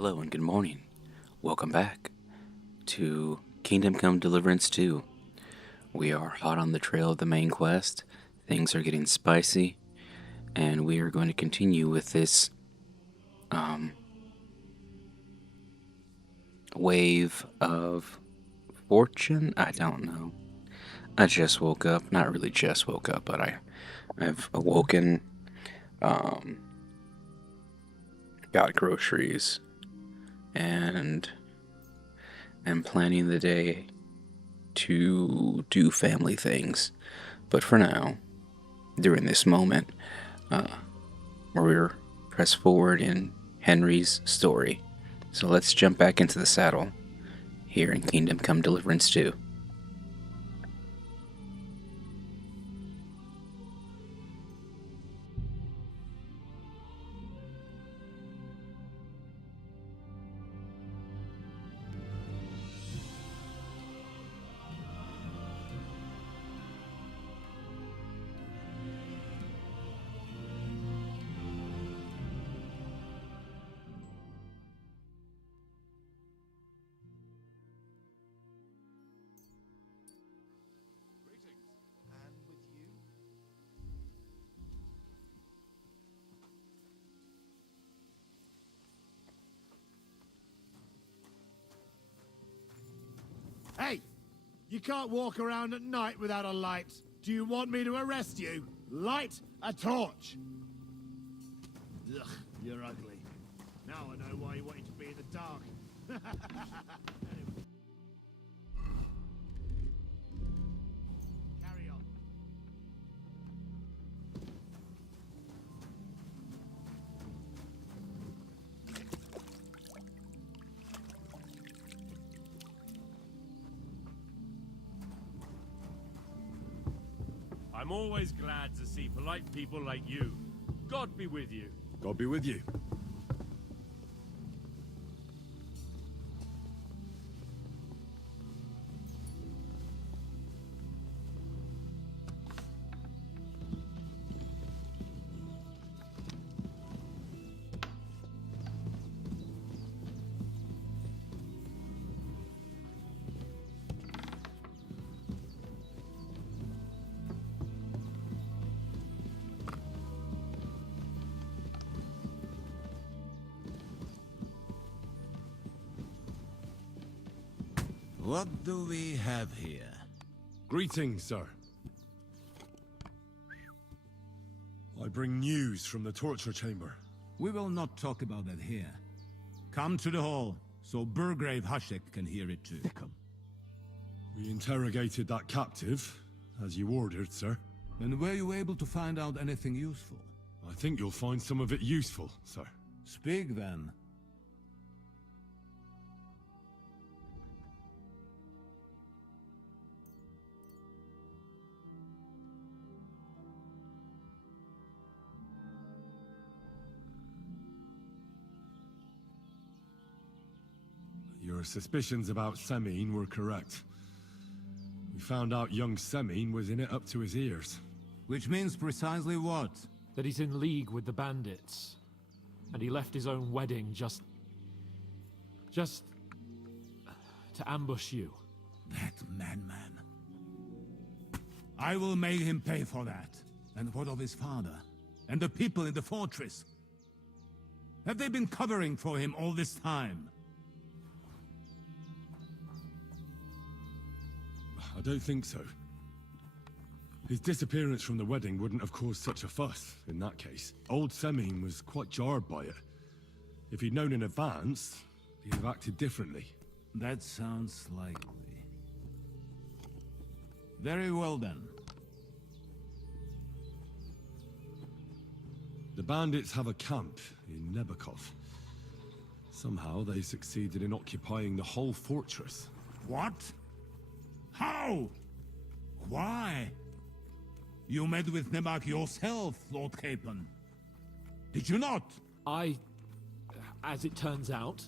Hello and good morning. Welcome back to Kingdom Come Deliverance 2. We are hot on the trail of the main quest. Things are getting spicy, and we are going to continue with this wave of fortune. I don't know. I just woke up. Not really just woke up, but I've awoken, got groceries, and am planning the day to do family things. But for now, during this moment, we're pressed forward in Henry's story. So let's jump back into the saddle here in Kingdom Come Deliverance 2. Hey! You can't walk around at night without a light. Do you want me to arrest you? Light a torch! Ugh, you're ugly. Now I know why you wanted to be in the dark. Carry on. I'm always glad to see polite people like you. God be with you. God be with you. What do we have here? Greetings, sir. I bring news from the torture chamber. We will not talk about that here. Come to the hall, so Burgrave Hashek can hear it too. We interrogated that captive, as you ordered, sir. And were you able to find out anything useful? I think you'll find some of it useful, sir. Speak then. Your suspicions about Semine were correct. We found out young Semine was in it up to his ears. Which means precisely what? That he's in league with the bandits. And he left his own wedding just to ambush you. That madman. I will make him pay for that. And what of his father? And the people in the fortress? Have they been covering for him all this time? I don't think so. His disappearance from the wedding wouldn't have caused such a fuss, in that case. Old Semine was quite jarred by it. If he'd known in advance, he'd have acted differently. That sounds likely. Very well then. The bandits have a camp in Nebakov. Somehow they succeeded in occupying the whole fortress. What? How? Why? You met with Nebak yourself, Lord Capon. Did you not? As it turns out,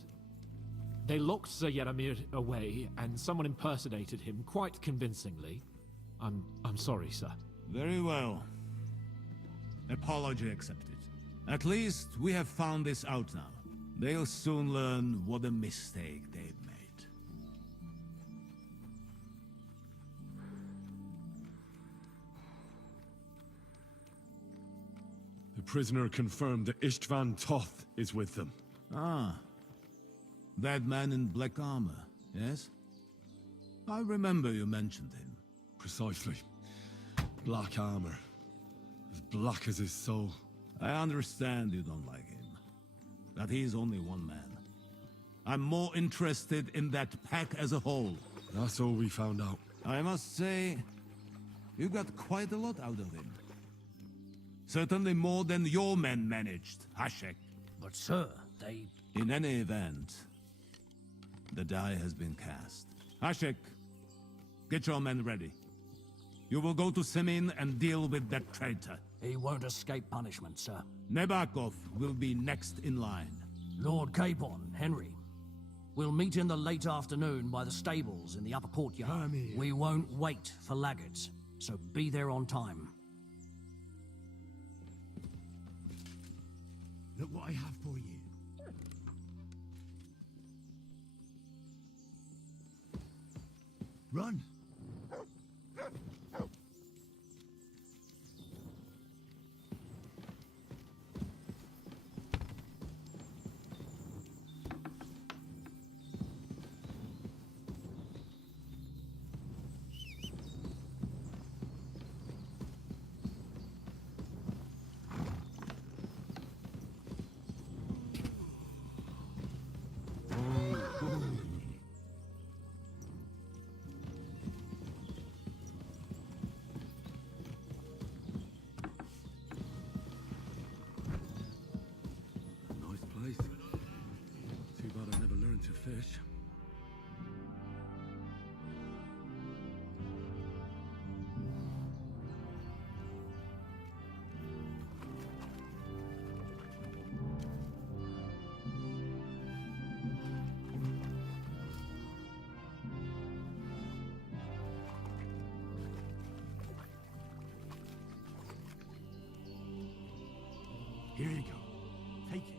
they locked Sir Yaramir away, and someone impersonated him quite convincingly. I'm sorry, sir. Very well. Apology accepted. At least we have found this out now. They'll soon learn what a mistake they've made. The prisoner confirmed that Istvan Toth is with them. Ah. That man in black armor, yes? I remember you mentioned him. Precisely. Black armor. As black as his soul. I understand you don't like him. But he's only one man. I'm more interested in that pack as a whole. That's all we found out. I must say, you got quite a lot out of him. Certainly more than your men managed, Hashek. But sir, they... In any event, the die has been cast. Hashek, get your men ready. You will go to Semin and deal with that traitor. He won't escape punishment, sir. Nebakov will be next in line. Lord Capon, Henry. We'll meet in the late afternoon by the stables in the upper courtyard. We won't wait for laggards, so be there on time. Look what I have for you. Run! Nice place. Too bad I never learned to fish. Here you go. Take it.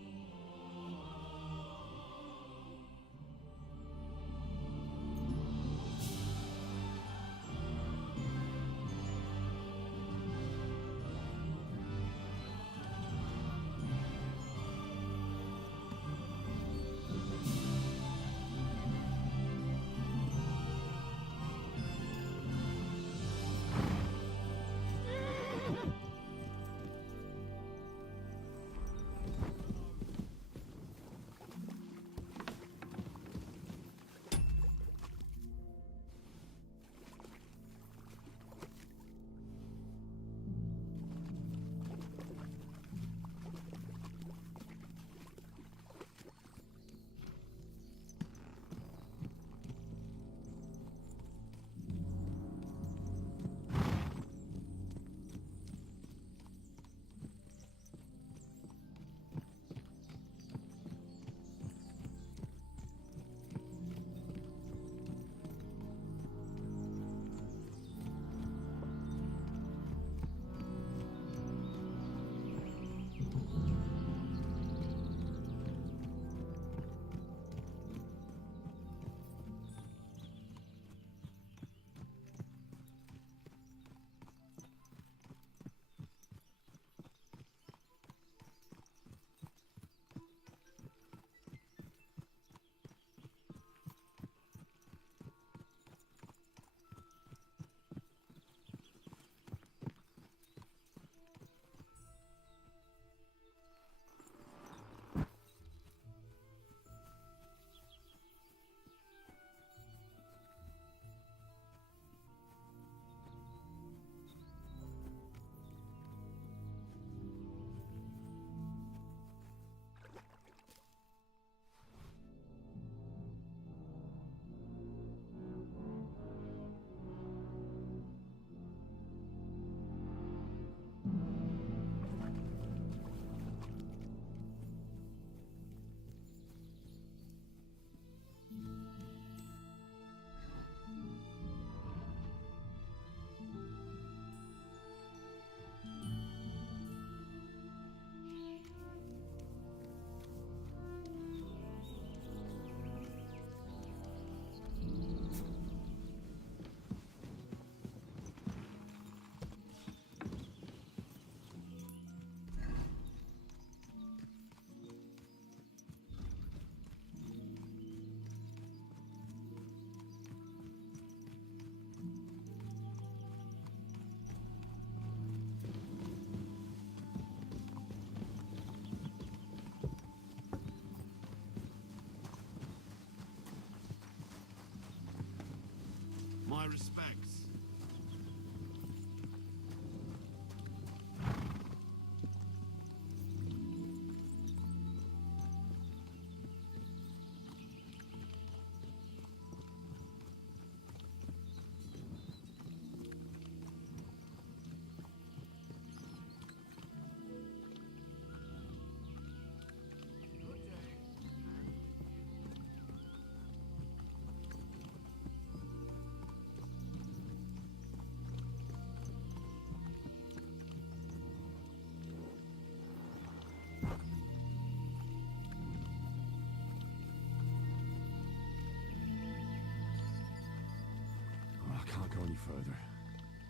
further.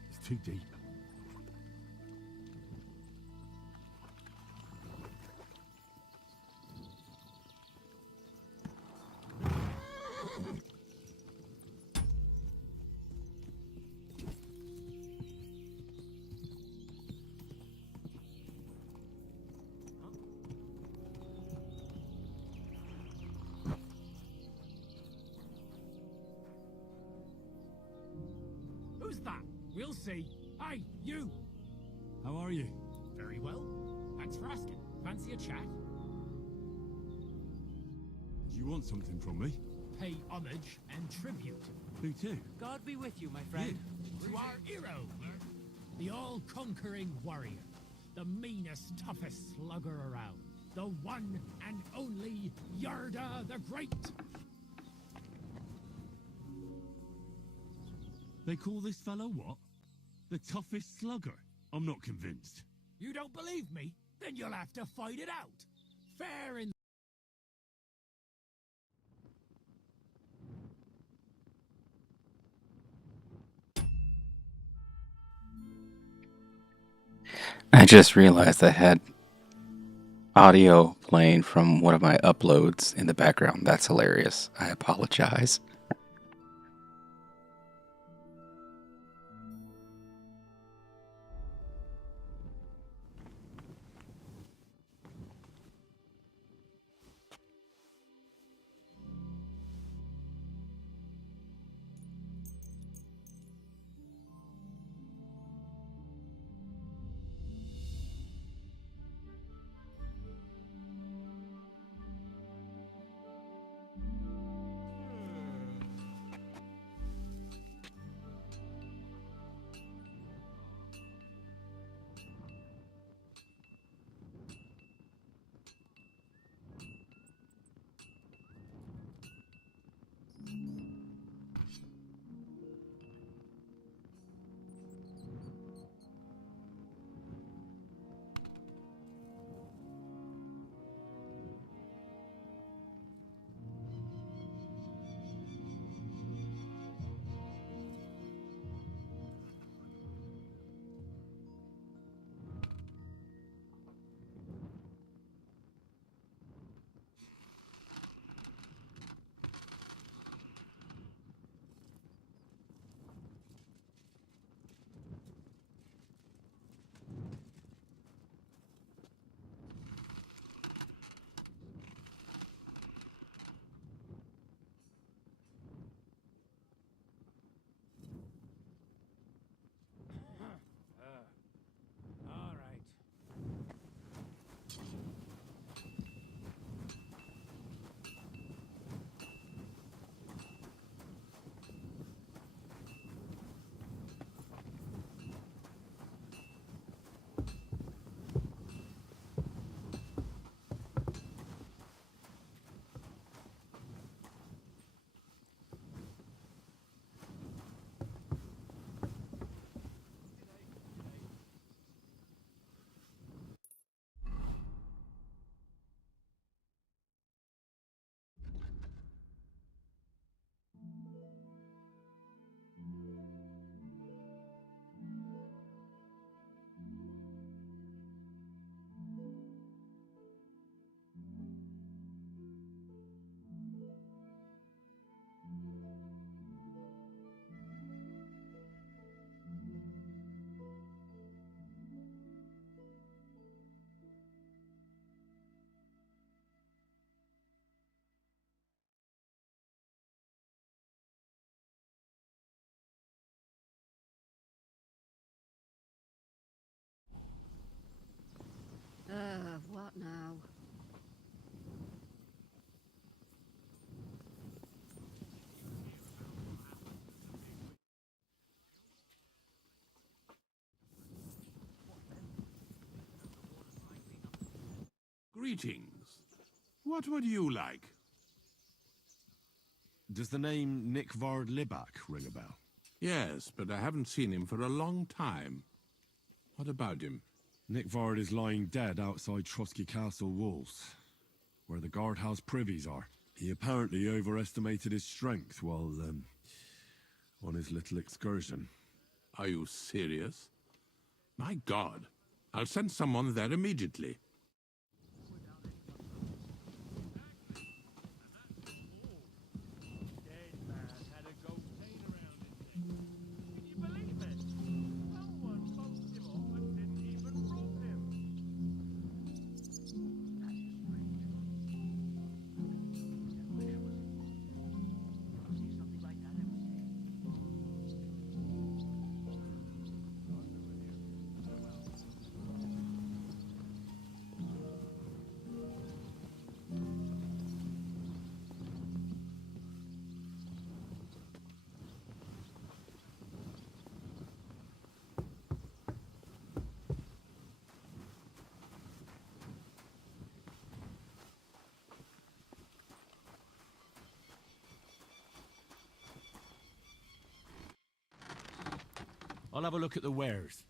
It's too deep. Who's that? We'll see. Hey, you! How are you? Very well. Thanks for asking. Fancy a chat? Do you want something from me? Pay homage and tribute Who to? God be with you, my friend. to our hero, the all-conquering warrior, the meanest, toughest slugger around, the one and only Yarda the Great. They call this fellow what? The toughest slugger? I'm not convinced. You don't believe me? Then you'll have to fight it out. Fair and I just realized I had audio playing from one of my uploads in the background. That's hilarious. I apologize. all right. What now? Greetings. What would you like? Does the name Nick Vard Libak ring a bell? Yes, but I haven't seen him for a long time. What about him? Nick Vard is lying dead outside Trotsky Castle walls, where the guardhouse privies are. He apparently overestimated his strength while, on his little excursion. Are you serious? My God. I'll send someone there immediately. Dead man had a gold chain around his neck. Can you believe it? Someone bumped him off and didn't even rob him. I'll have a look at the wares.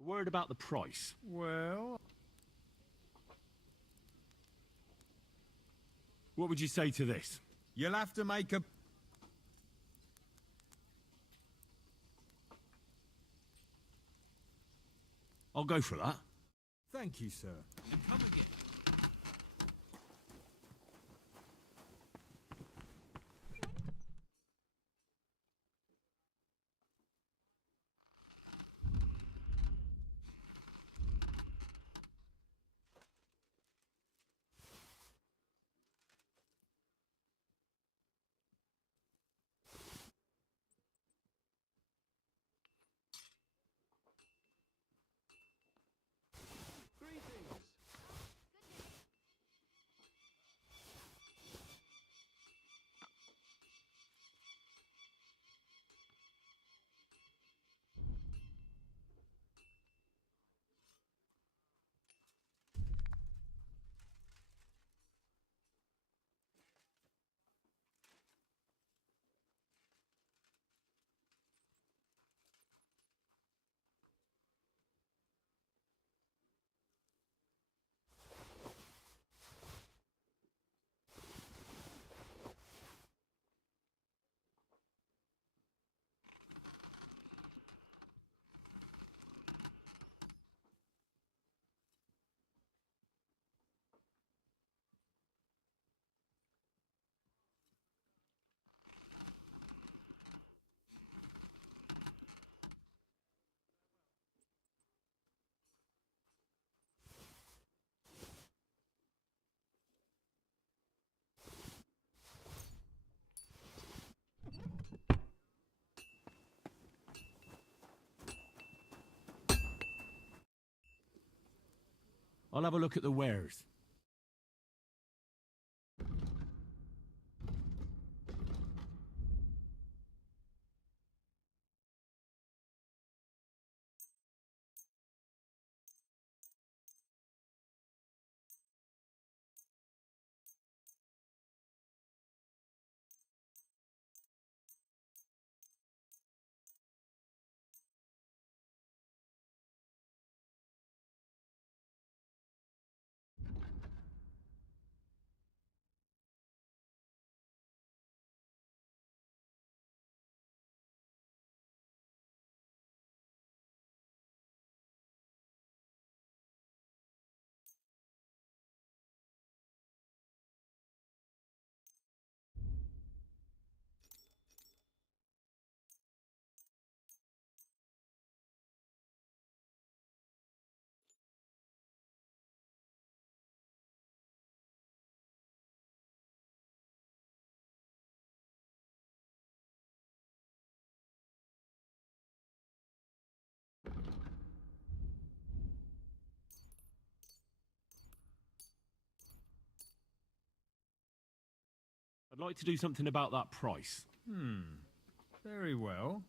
A word about the price. Well, What would you say to this? you'll have to make a... I'll go for that. Thank you, sir. I'll have a look at the wares. I'd like to do something about that price. Very well.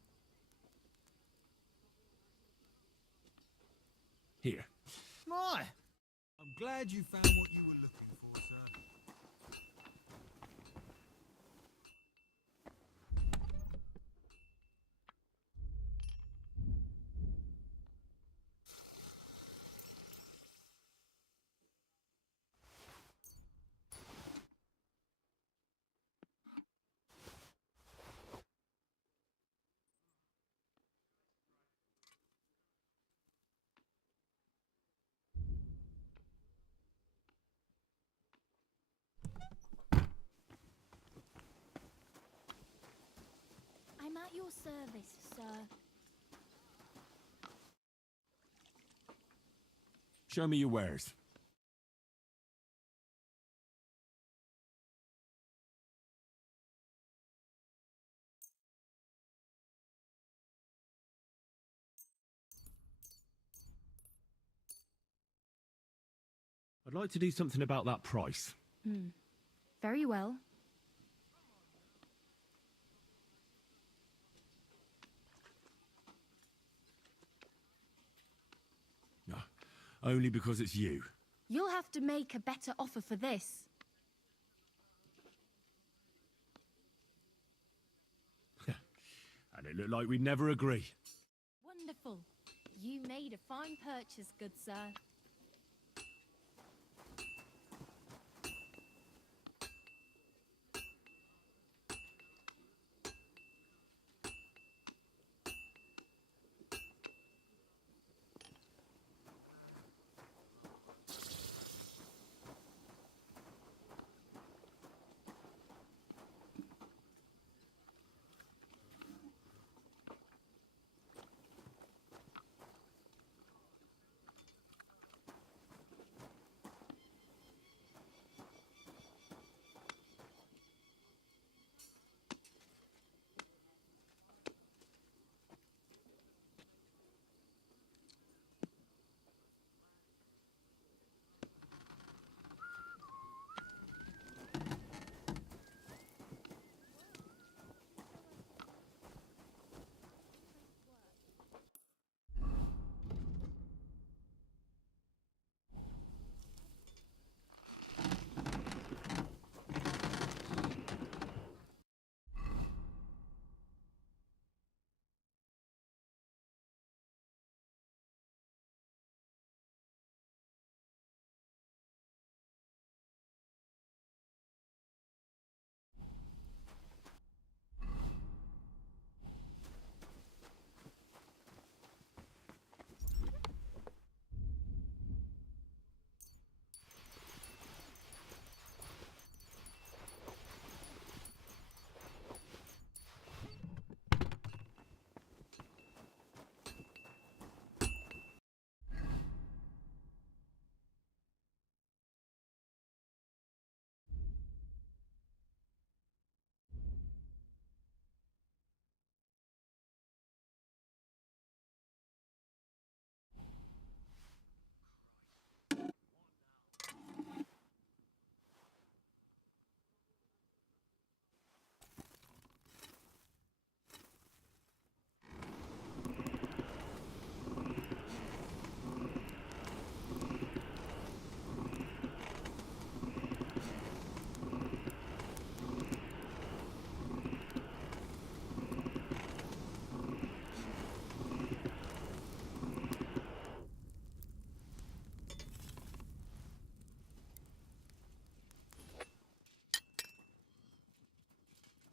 Here. My! I'm glad you found what you were looking for, sir. I'm at your service, sir. Show me your wares. I'd like to do something about that price. Very well. No, only because it's you. You'll have to make a better offer for this. And it looked like we'd never agree. Wonderful. You made a fine purchase, good sir.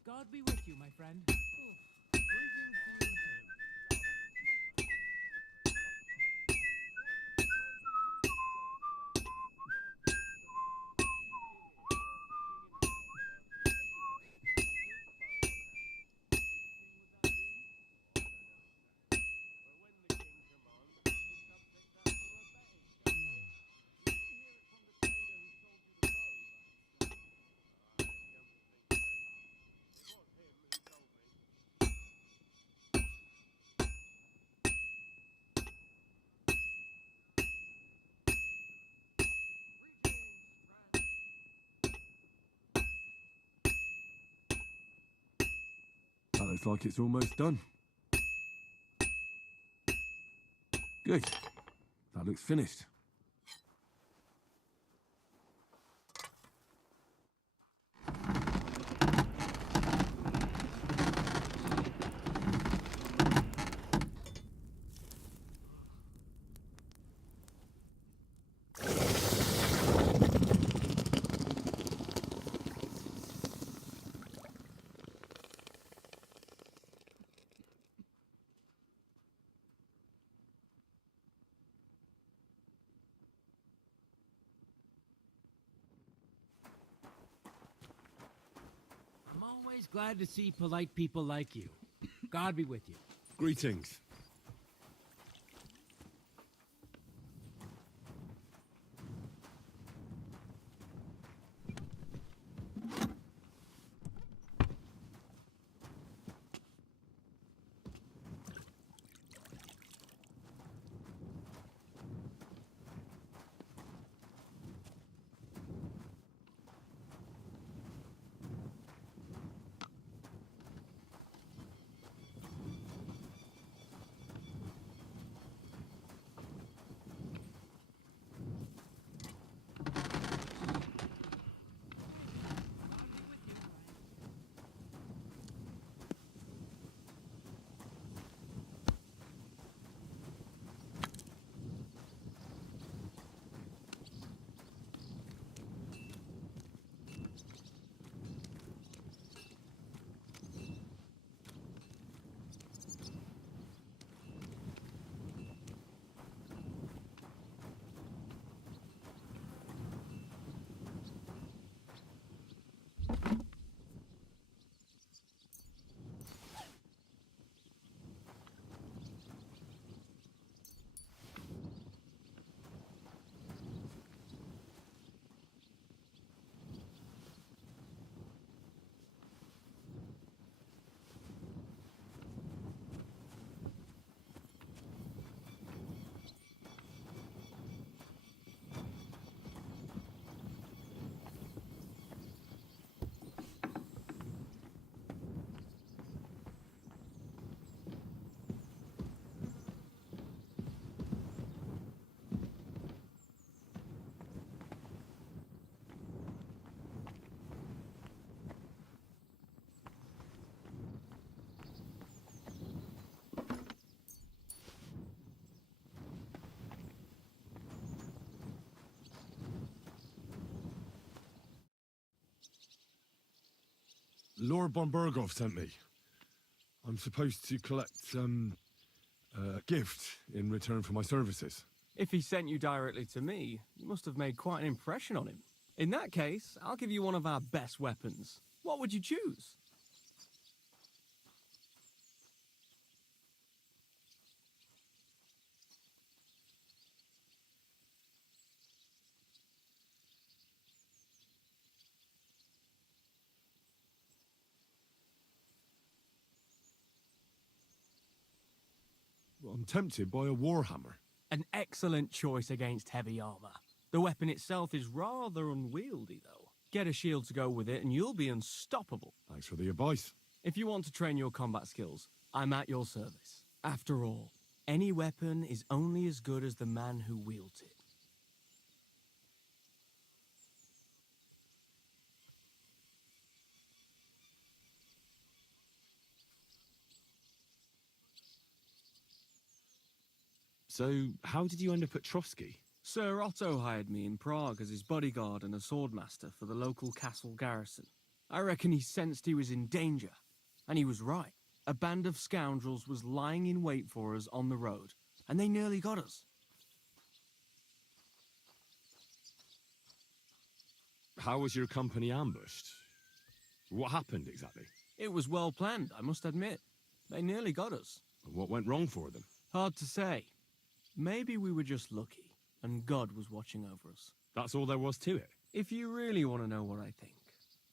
God be with you, my friend. looks like it's almost done. Good. That looks finished. I'm always glad to see polite people like you. God be with you. Greetings. Lord von Berghoff sent me. I'm supposed to collect a gift in return for my services. If he sent you directly to me, you must have made quite an impression on him. In that case, I'll give you one of our best weapons. What would you choose? Well, I'm tempted by a warhammer. An excellent choice against heavy armor. The weapon itself is rather unwieldy, though. Get a shield to go with it and you'll be unstoppable. Thanks for the advice. If you want to train your combat skills, I'm at your service. After all, any weapon is only as good as the man who wields it. So, how did you end up at Trotsky? Sir Otto hired me in Prague as his bodyguard and a swordmaster for the local castle garrison. I reckon he sensed he was in danger, and he was right. A band of scoundrels was lying in wait for us on the road, and they nearly got us. How was your company ambushed? What happened exactly? It was well planned, I must admit. They nearly got us. And what went wrong for them? Hard to say. Maybe we were just lucky, and God was watching over us. That's all there was to it? If you really want to know what I think,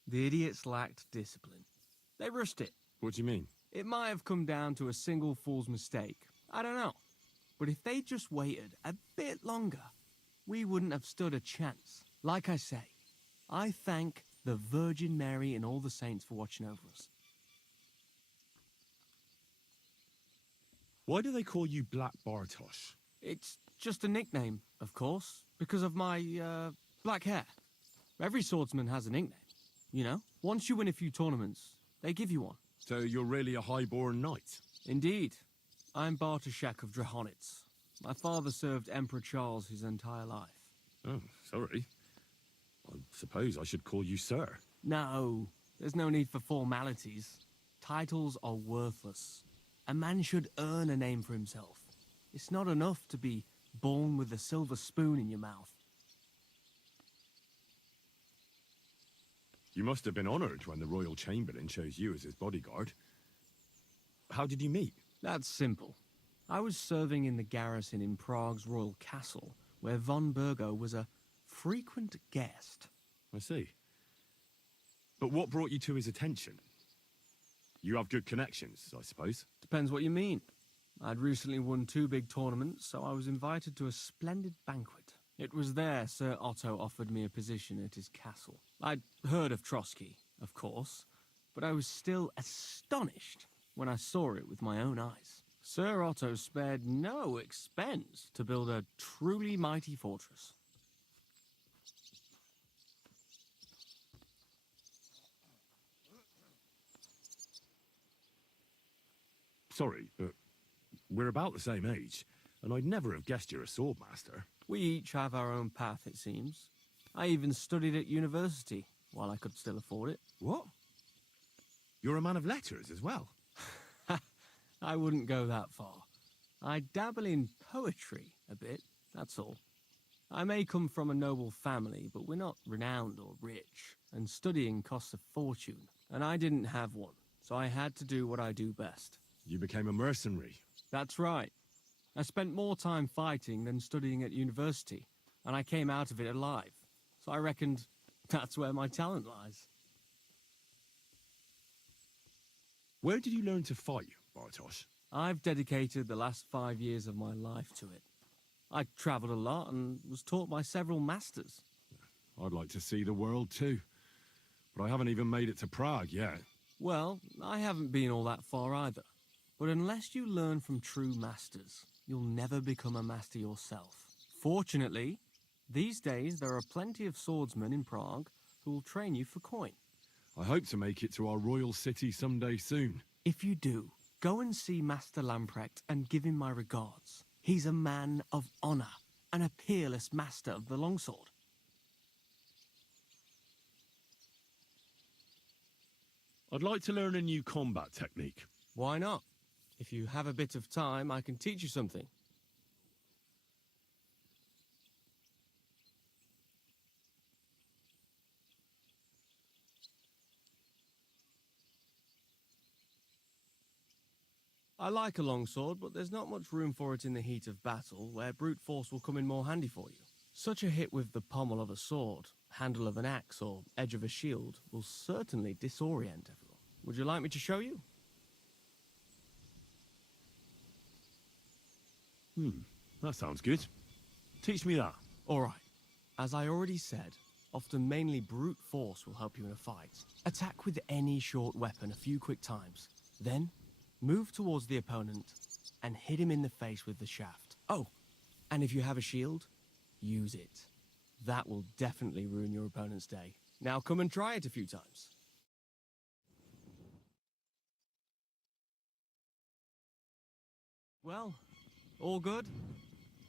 the idiots lacked discipline. They rushed it. What do you mean? It might have come down to a single fool's mistake. I don't know. But if they'd just waited a bit longer, we wouldn't have stood a chance. Like I say, I thank the Virgin Mary and all the saints for watching over us. Why do they call you Black Bartosz? It's just a nickname, of course, because of my, black hair. Every swordsman has a nickname, you know? Once you win a few tournaments, they give you one. So you're really a highborn knight? Indeed. I'm Bartoszek of Drahonitz. My father served Emperor Charles his entire life. Oh, sorry. I suppose I should call you sir. No, there's no need for formalities. Titles are worthless. A man should earn a name for himself. It's not enough to be born with a silver spoon in your mouth. You must have been honored when the Royal Chamberlain chose you as his bodyguard. How did you meet? That's simple. I was serving in the garrison in Prague's royal castle, where von Burgo was a frequent guest. I see. But what brought you to his attention? You have good connections, I suppose. Depends what you mean. I'd recently won 2 big tournaments, so I was invited to a splendid banquet. It was there Sir Otto offered me a position at his castle. I'd heard of Trotsky, of course, but I was still astonished when I saw it with my own eyes. Sir Otto spared no expense to build a truly mighty fortress. Sorry, but we're about the same age, and I'd never have guessed you're a swordmaster. We each have our own path, it seems. I even studied at university, while I could still afford it. What? You're a man of letters as well? I wouldn't go that far. I dabble in poetry a bit, that's all. I may come from a noble family, but we're not renowned or rich, and studying costs a fortune, and I didn't have one, so I had to do what I do best. You became a mercenary. That's right. I spent more time fighting than studying at university, and I came out of it alive, so I reckoned that's where my talent lies. Where did you learn to fight, Bartosz? I've dedicated the last 5 years of my life to it. I travelled a lot and was taught by several masters. I'd like to see the world too, but I haven't even made it to Prague yet. Well, I haven't been all that far either. But unless you learn from true masters, you'll never become a master yourself. Fortunately, these days there are plenty of swordsmen in Prague who will train you for coin. I hope to make it to our royal city someday soon. If you do, go and see Master Lamprecht and give him my regards. He's a man of honor and a peerless master of the longsword. I'd like to learn a new combat technique. Why not? If you have a bit of time, I can teach you something. I like a longsword, but there's not much room for it in the heat of battle, where brute force will come in more handy for you. Such a hit with the pommel of a sword, handle of an axe, or edge of a shield will certainly disorient everyone. Would you like me to show you? That sounds good. Teach me that. All right. As I already said, often mainly brute force will help you in a fight. Attack with any short weapon a few quick times. Then, move towards the opponent and hit him in the face with the shaft. Oh, and if you have a shield, use it. That will definitely ruin your opponent's day. Now come and try it a few times. Well, all good?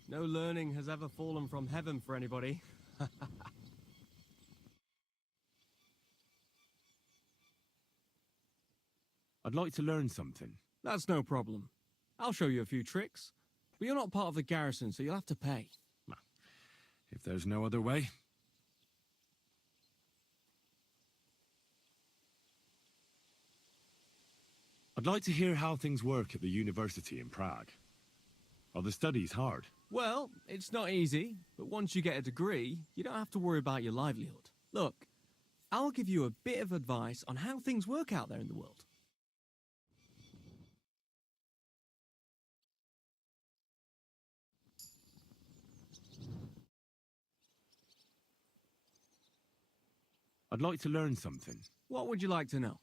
No learning has ever fallen from heaven for anybody. I'd like to learn something. That's no problem. I'll show you a few tricks. But you're not part of the garrison, so you'll have to pay. If there's no other way. I'd like to hear how things work at the university in Prague. Are the studies hard? Well, it's not easy, but once you get a degree, you don't have to worry about your livelihood. Look, I'll give you a bit of advice on how things work out there in the world. I'd like to learn something. What would you like to know?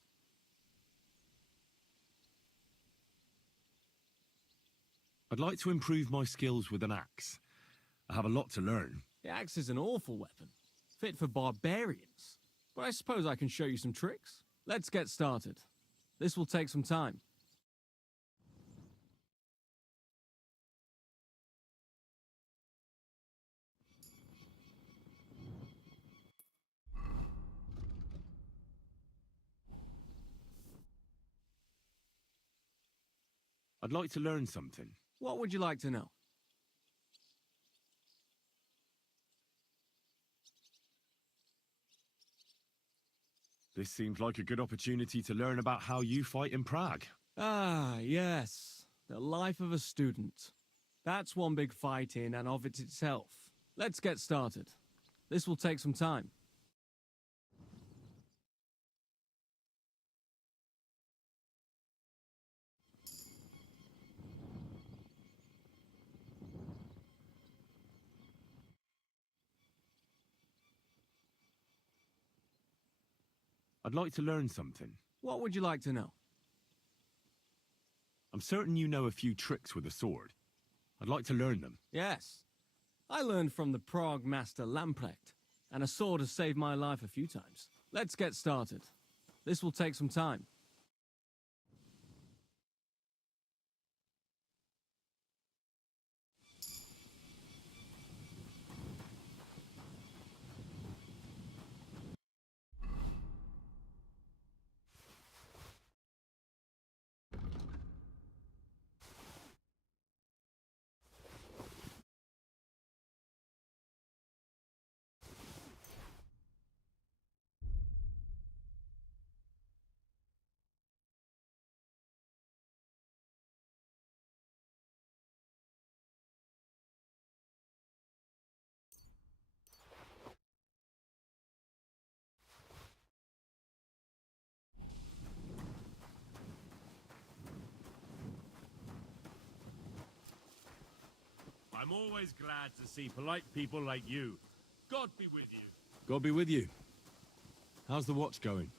I'd like to improve my skills with an axe. I have a lot to learn. The axe is an awful weapon, fit for barbarians. But I suppose I can show you some tricks. Let's get started. This will take some time. I'd like to learn something. What would you like to know? This seems like a good opportunity to learn about how you fight in Prague. Ah, yes. The life of a student. That's one big fight in and of it itself. Let's get started. This will take some time. I'd like to learn something. What would you like to know? I'm certain you know a few tricks with a sword. I'd like to learn them. Yes. I learned from the Prague master Lamprecht, and a sword has saved my life a few times. Let's get started. This will take some time. I'm always glad to see polite people like you. God be with you. God be with you. How's the watch going?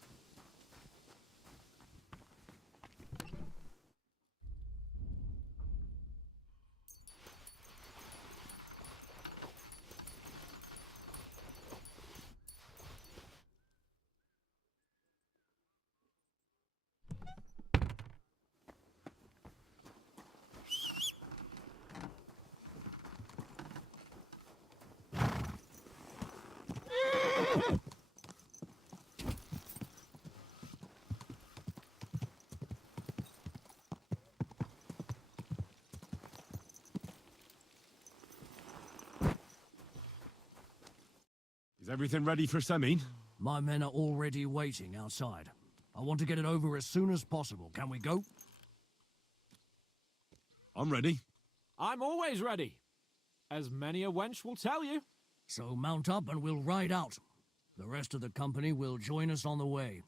Is everything ready for Semin? My men are already waiting outside. I want to get it over as soon as possible. Can we go? I'm ready. I'm always ready. As many a wench will tell you. So mount up and we'll ride out. The rest of the company will join us on the way.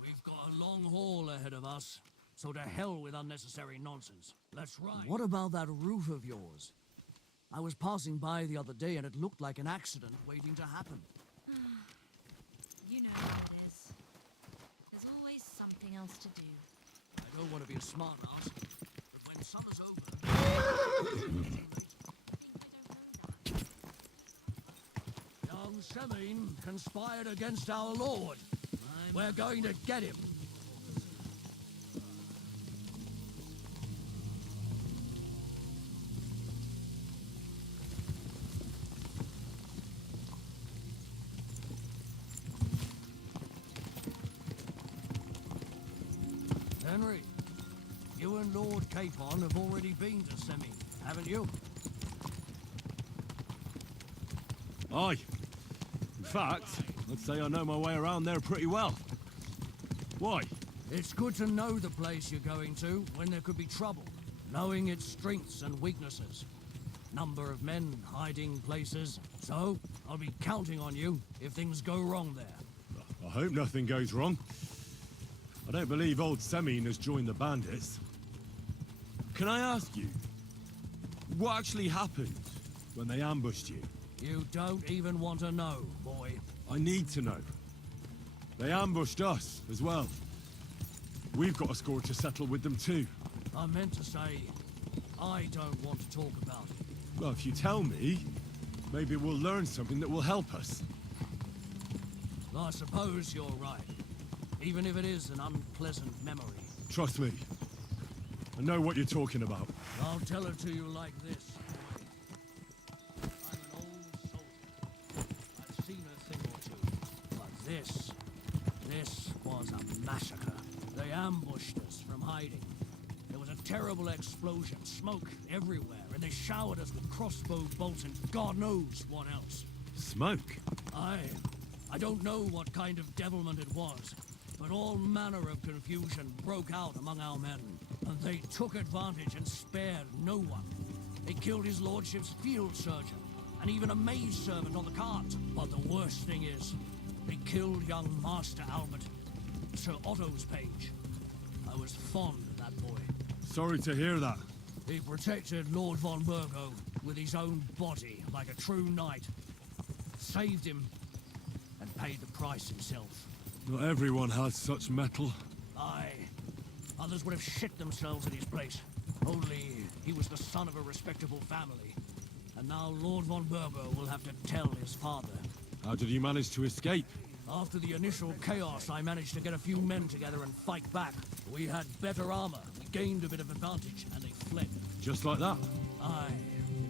We've got a long haul ahead of us, so to hell with unnecessary nonsense. Let's ride. What about that roof of yours? I was passing by the other day and it looked like an accident waiting to happen. You know how it is. There's always something else to do. I don't want to be a smart ass, but when summer's over... Young Semin conspired against our Lord. We're going to get him. Henry, you and Lord Capon have already been to Semin, haven't you? Aye. In fact, I'd say I know my way around there pretty well. Why? It's good to know the place you're going to when there could be trouble, knowing its strengths and weaknesses. Number of men, hiding places. So, I'll be counting on you if things go wrong there. I hope nothing goes wrong. I don't believe old Semin has joined the bandits. Can I ask you, what actually happened when they ambushed you? You don't even want to know, boy. I need to know. They ambushed us as well. We've got a score to settle with them too. I meant to say, I don't want to talk about it. Well, if you tell me, maybe we'll learn something that will help us. I suppose you're right. Even if it is an unpleasant memory. Trust me. I know what you're talking about. I'll tell it to you like this. I'm an old soldier. I've seen a thing or two. But this was a massacre. They ambushed us from hiding. There was a terrible explosion, smoke everywhere, and they showered us with crossbow bolts and God knows what else. Smoke? I don't know what kind of devilment it was, but all manner of confusion broke out among our men, and they took advantage and spared no one. They killed his lordship's field surgeon, and even a maid servant on the cart. But the worst thing is, they killed young Master Albert, Sir Otto's page. I was fond of that boy. Sorry to hear that. He protected Lord von Burgo with his own body like a true knight. Saved him, and paid the price himself. Not everyone has such metal. Aye. Others would have shit themselves in his place. Only he was the son of a respectable family. And now Lord von Burgo will have to tell his father. How did you manage to escape? After the initial chaos, I managed to get a few men together and fight back. We had better armor, we gained a bit of advantage, and they fled. Just like that? Aye,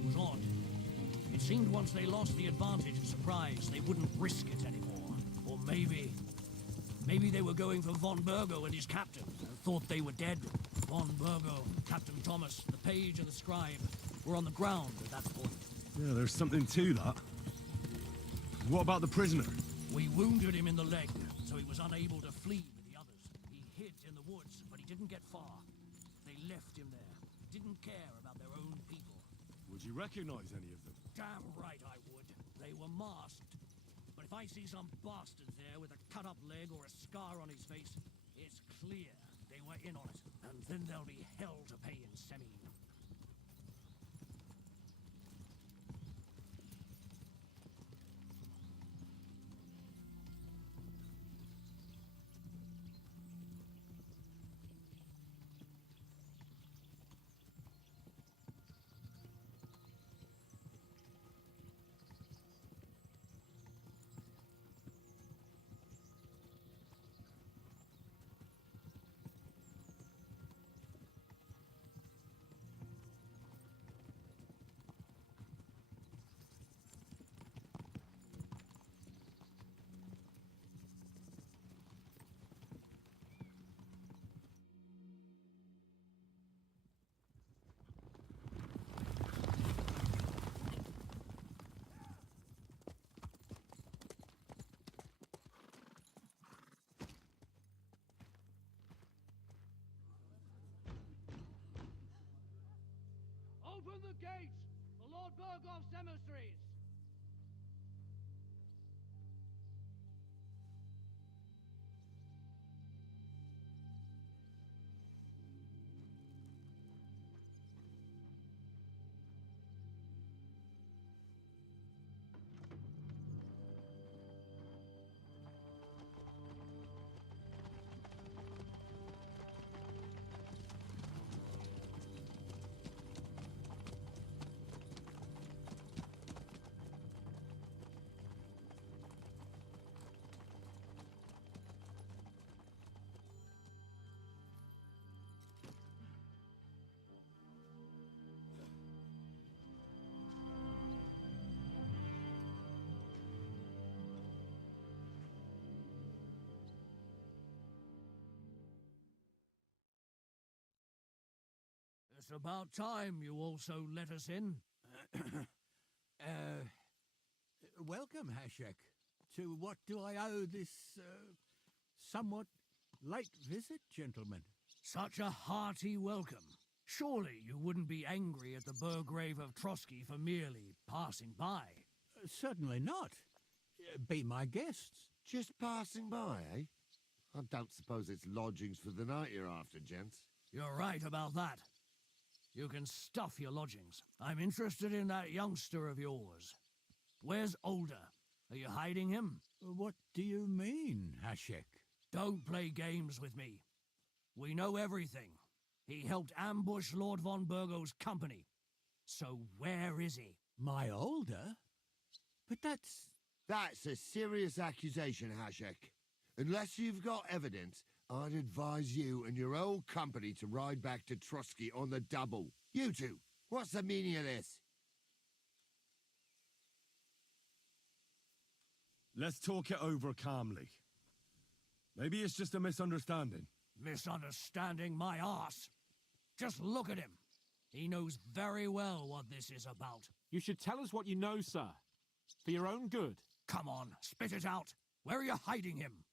it was odd. It seemed once they lost the advantage and surprise, they wouldn't risk it anymore. Or maybe they were going for von Burgo and his captain, and thought they were dead. Von Burgo, Captain Thomas, the page and the scribe were on the ground at that point. Yeah, there's something to that. What about the prisoner? We wounded him in the leg, so he was unable to flee with the others. He hid in the woods, but he didn't get far. They left him there. Didn't care about their own people. Would you recognize any of them? Damn right I would. They were masked. But if I see some bastard there with a cut-up leg or a scar on his face, it's clear they were in on it. And then there'll be hell to pay in Semine. Open the gates for Lord Burgoff's emissaries! It's about time you also let us in. Welcome, Hashek. To what do I owe this, somewhat late visit, gentlemen? Such a hearty welcome. Surely you wouldn't be angry at the Burgrave of Trotsky for merely passing by. Certainly not. Be my guests. Just passing by, eh? I don't suppose it's lodgings for the night you're after, gents. You're right about that. You can stuff your lodgings. I'm interested in that youngster of yours. Where's Older? Are you hiding him? What do you mean, Hashek? Don't play games with me. We know everything. He helped ambush Lord von Burgo's company. So where is he? My older? But That's a serious accusation, Hashek. Unless you've got evidence, I'd advise you and your old company to ride back to Trotsky on the double. You two, what's the meaning of this? Let's talk it over calmly. Maybe it's just a misunderstanding. Misunderstanding my arse. Just look at him. He knows very well what this is about. You should tell us what you know, sir. For your own good. Come on, spit it out. Where are you hiding him?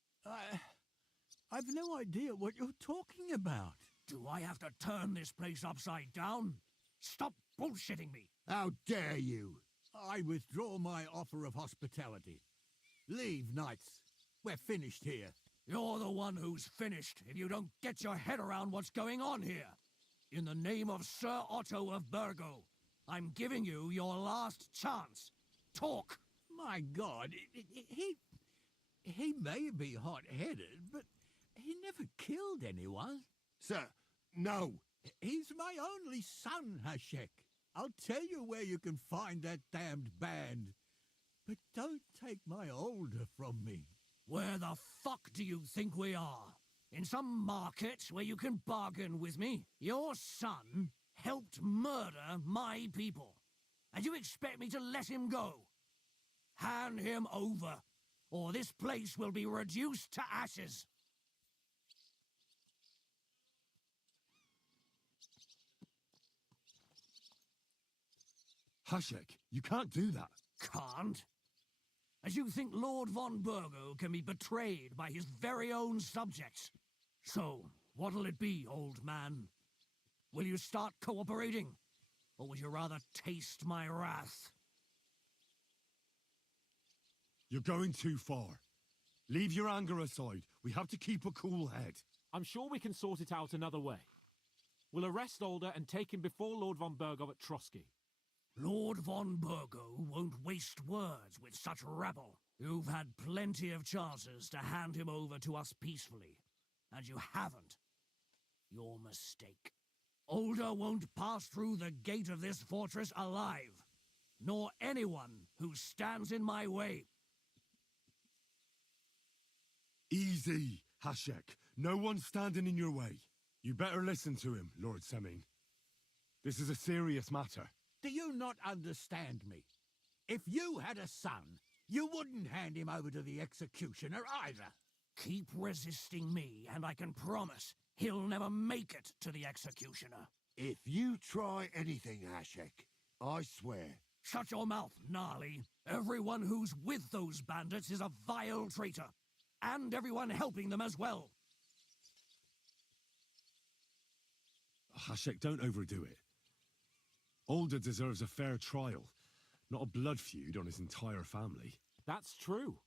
I've no idea what you're talking about. Do I have to turn this place upside down? Stop bullshitting me. How dare you? I withdraw my offer of hospitality. Leave, knights. We're finished here. You're the one who's finished if you don't get your head around what's going on here. In the name of Sir Otto of Burgo, I'm giving you your last chance. Talk. My God, he may be hot-headed, but he never killed anyone. Sir, no. He's my only son, Hashek. I'll tell you where you can find that damned band. But don't take my older from me. Where the fuck do you think we are? In some market where you can bargain with me? Your son helped murder my people. And you expect me to let him go? Hand him over, or this place will be reduced to ashes. Hashek, you can't do that. Can't? As you think Lord von Burgo can be betrayed by his very own subjects. So, what'll it be, old man? Will you start cooperating? Or would you rather taste my wrath? You're going too far. Leave your anger aside. We have to keep a cool head. I'm sure we can sort it out another way. We'll arrest Alder and take him before Lord von Burgo at Trotsky. Lord von Burgo won't waste words with such rabble. You've had plenty of chances to hand him over to us peacefully, and you haven't. Your mistake. Alder won't pass through the gate of this fortress alive, nor anyone who stands in my way. Easy, Hashek. No one's standing in your way. You better listen to him, Lord Seming. This is a serious matter. Do you not understand me? If you had a son, you wouldn't hand him over to the executioner either. Keep resisting me, and I can promise he'll never make it to the executioner. If you try anything, Hashek, I swear. Shut your mouth, Gnarly. Everyone who's with those bandits is a vile traitor. And everyone helping them as well. Hashek, don't overdo it. Alder deserves a fair trial, not a blood feud on his entire family. That's true.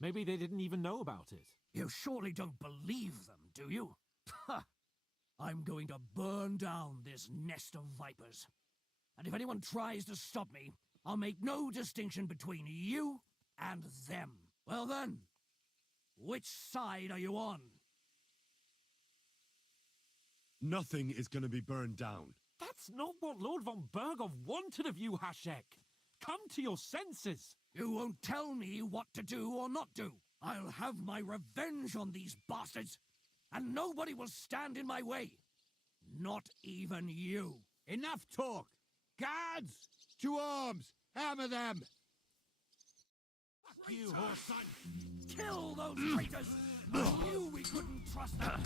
Maybe they didn't even know about it. You surely don't believe them, do you? Ha! I'm going to burn down this nest of vipers. And if anyone tries to stop me, I'll make no distinction between you and them. Well then, which side are you on? Nothing is going to be burned down. That's not what Lord von Burgov wanted of you, Hashek. Come to your senses. You won't tell me what to do or not do. I'll have my revenge on these bastards, and nobody will stand in my way. Not even you. Enough talk! Guards! To arms! Hammer them! Fuck you, horse son! Kill those traitors! I knew we couldn't trust them.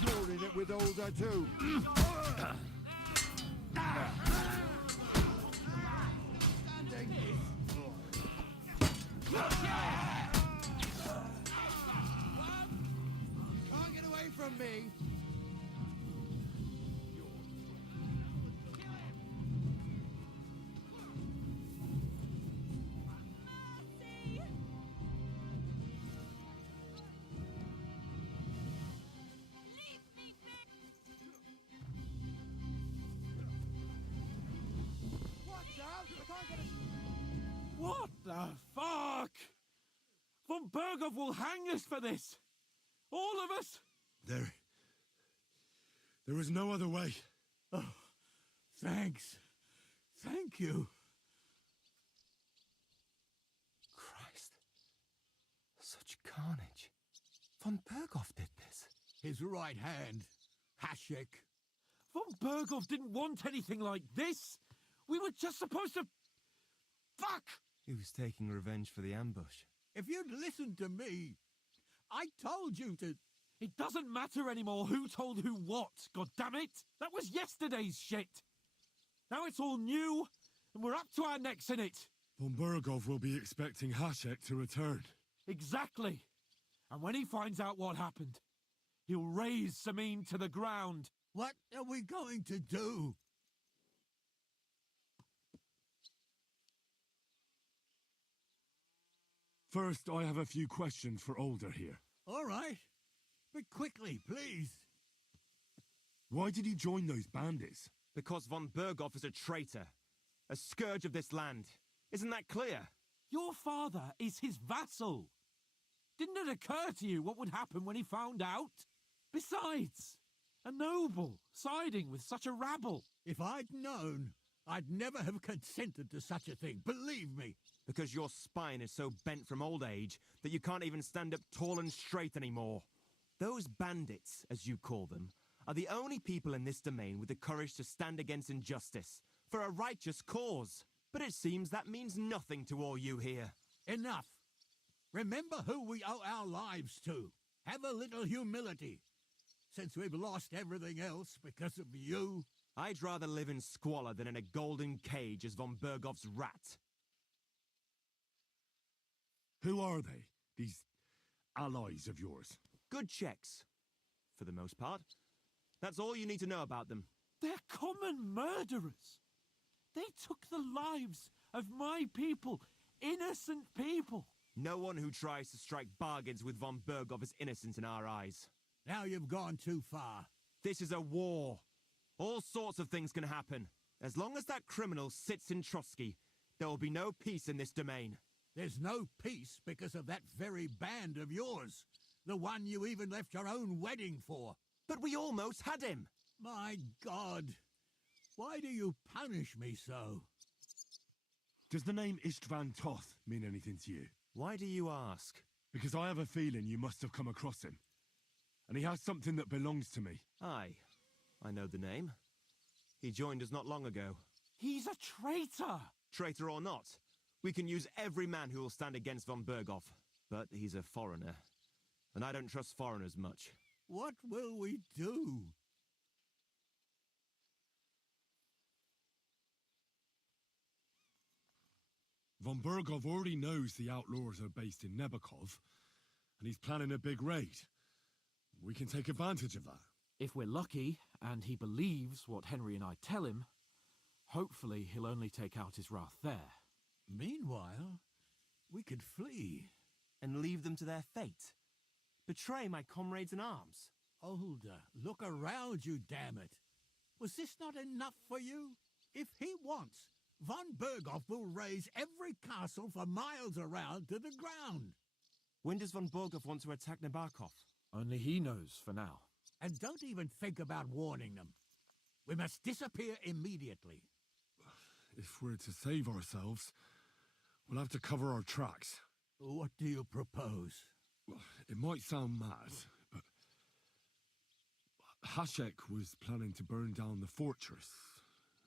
You're in it with Alder too. Can't get away from me! What the fuck? Von Burgov will hang us for this! All of us! There is no other way. Oh, thanks. Thank you. Christ. Such carnage. Von Berghoff did this. His right hand, Hashek. Von Berghoff didn't want anything like this. We were just supposed to... Fuck! He was taking revenge for the ambush. If you'd listened to me, I told you to... It doesn't matter anymore who told who what, goddammit! That was yesterday's shit! Now it's all new, and we're up to our necks in it! Von Berghoff will be expecting Hashek to return. Exactly! And when he finds out what happened, he'll raze Samin to the ground. What are we going to do? First, I have a few questions for Older here. All right. But quickly, please. Why did he join those bandits? Because von Berghoff is a traitor. A scourge of this land. Isn't that clear? Your father is his vassal. Didn't it occur to you what would happen when he found out? Besides, a noble siding with such a rabble. If I'd known, I'd never have consented to such a thing, believe me. Because your spine is so bent from old age that you can't even stand up tall and straight anymore. Those bandits, as you call them, are the only people in this domain with the courage to stand against injustice, for a righteous cause. But it seems that means nothing to all you here. Enough. Remember who we owe our lives to. Have a little humility. Since we've lost everything else because of you. I'd rather live in squalor than in a golden cage as von Berghoff's rat. Who are they, these allies of yours? Good checks, for the most part. That's all you need to know about them. They're common murderers. They took the lives of my people, innocent people. No one who tries to strike bargains with von Berghoff is innocent in our eyes. Now you've gone too far. This is a war. All sorts of things can happen. As long as that criminal sits in Trotsky, there will be no peace in this domain. There's no peace because of that very band of yours. The one you even left your own wedding for. But we almost had him. My God. Why do you punish me so? Does the name Istvan Toth mean anything to you? Why do you ask? Because I have a feeling you must have come across him. And he has something that belongs to me. Aye. I know the name. He joined us not long ago. He's a traitor! Traitor or not, we can use every man who will stand against von Berghoff. But he's a foreigner. And I don't trust foreigners much. What will we do? Von Berghoff already knows the outlaws are based in Nebakov, and he's planning a big raid. We can take advantage of that. If we're lucky, and he believes what Henry and I tell him, hopefully he'll only take out his wrath there. Meanwhile, we could flee. And leave them to their fate. Betray my comrades in arms. Older, look around you, damn it. Was this not enough for you? If he wants, von Berghoff will raise every castle for miles around to the ground. When does von Berghoff want to attack Nabokov? Only he knows for now. And don't even think about warning them. We must disappear immediately. If we're to save ourselves, we'll have to cover our tracks. What do you propose? Well, it might sound mad, but Hashek was planning to burn down the fortress,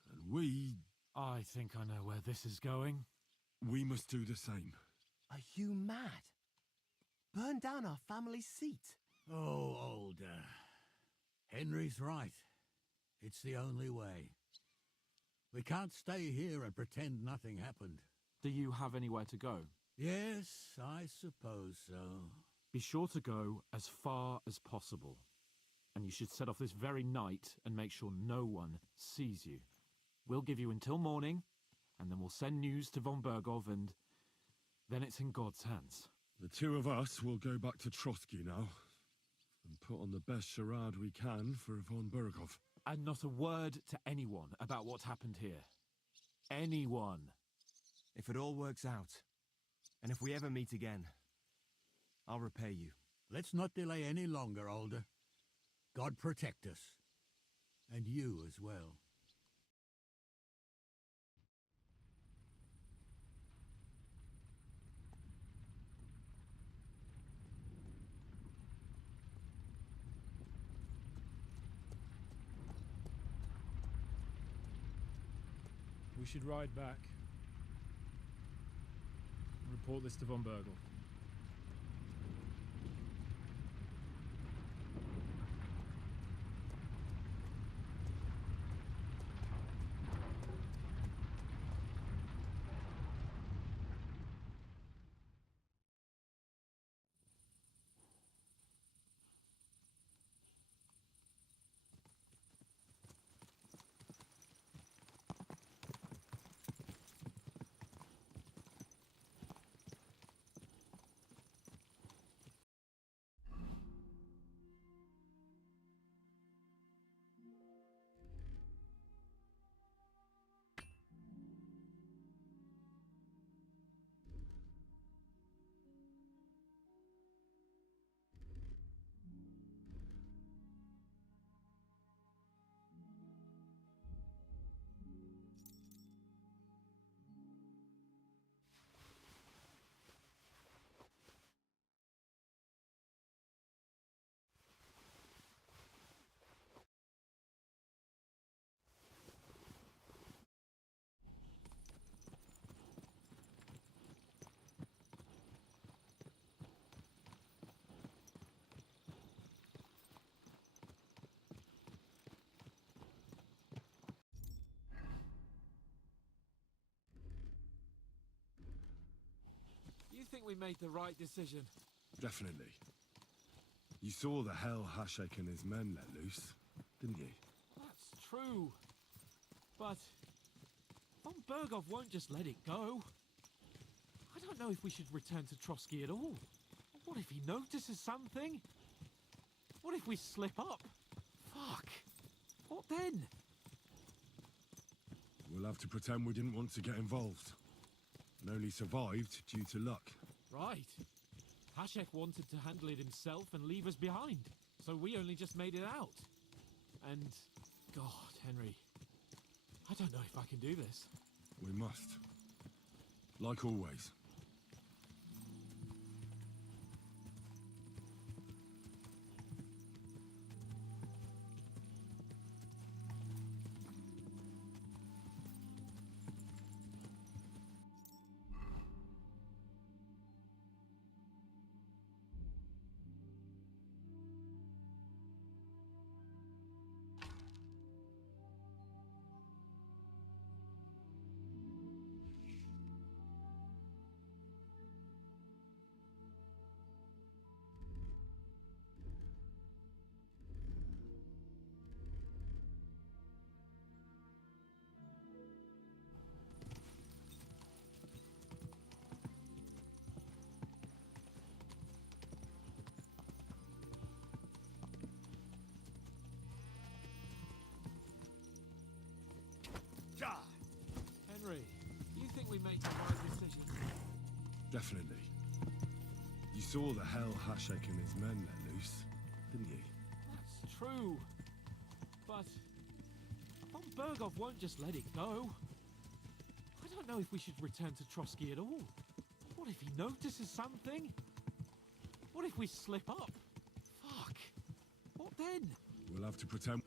and we... I think I know where this is going. We must do the same. Are you mad? Burn down our family seat? Oh, Older. Henry's right. It's the only way. We can't stay here and pretend nothing happened. Do you have anywhere to go? Yes, I suppose so. Be sure to go as far as possible. And you should set off this very night and make sure no one sees you. We'll give you until morning, and then we'll send news to von Berghoff, and then it's in God's hands. The two of us will go back to Trotsky now, and put on the best charade we can for von Berghoff. And not a word to anyone about what happened here. Anyone. If it all works out, and if we ever meet again, I'll repay you. Let's not delay any longer, Older. God protect us. And you as well. We should ride back. Report this to von Bergel. You think we made the right decision? Definitely. You saw the hell Hashek and his men let loose, didn't you? That's true. But von Bergov won't just let it go. I don't know if we should return to Trotsky at all. What if he notices something? What if we slip up? Fuck. What then? We'll have to pretend we didn't want to get involved. And only survived due to luck. Right. Hashek wanted to handle it himself and leave us behind. So we only just made it out. And, God, Henry, I don't know if I can do this. We must. Like always. Henry, you think we made the right decision? Definitely. You saw the hell Hashek and his men let loose, didn't you? That's true. But von Bergov won't just let it go. I don't know if we should return to Trotsky at all. What if he notices something? What if we slip up? Fuck. What then? We'll have to pretend...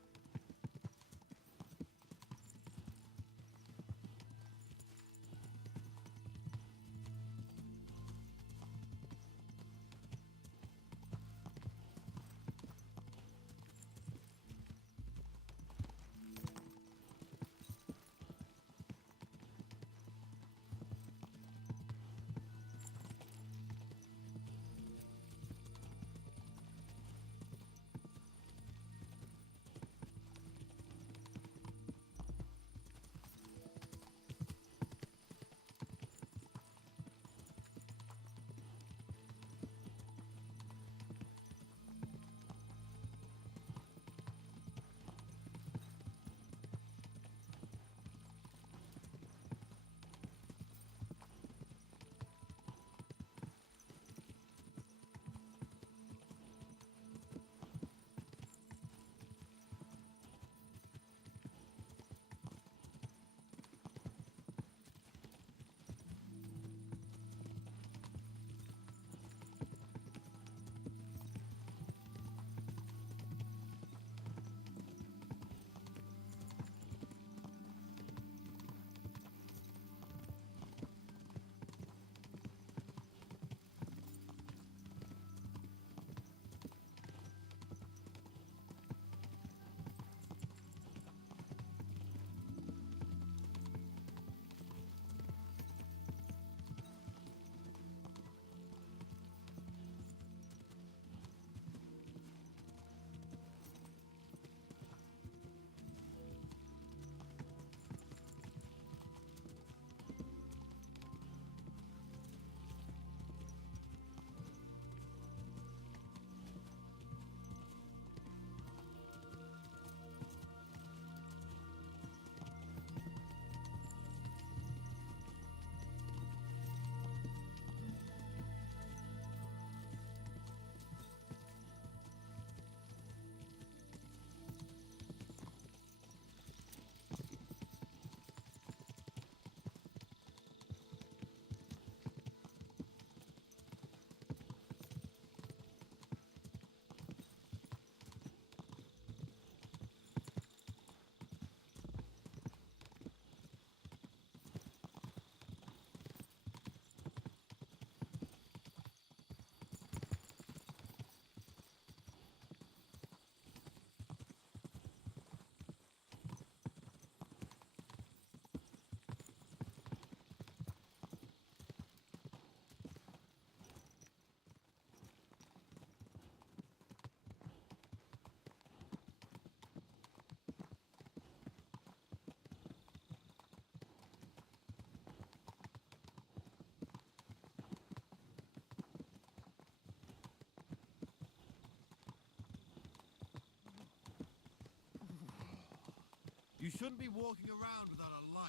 You shouldn't be walking around without a light.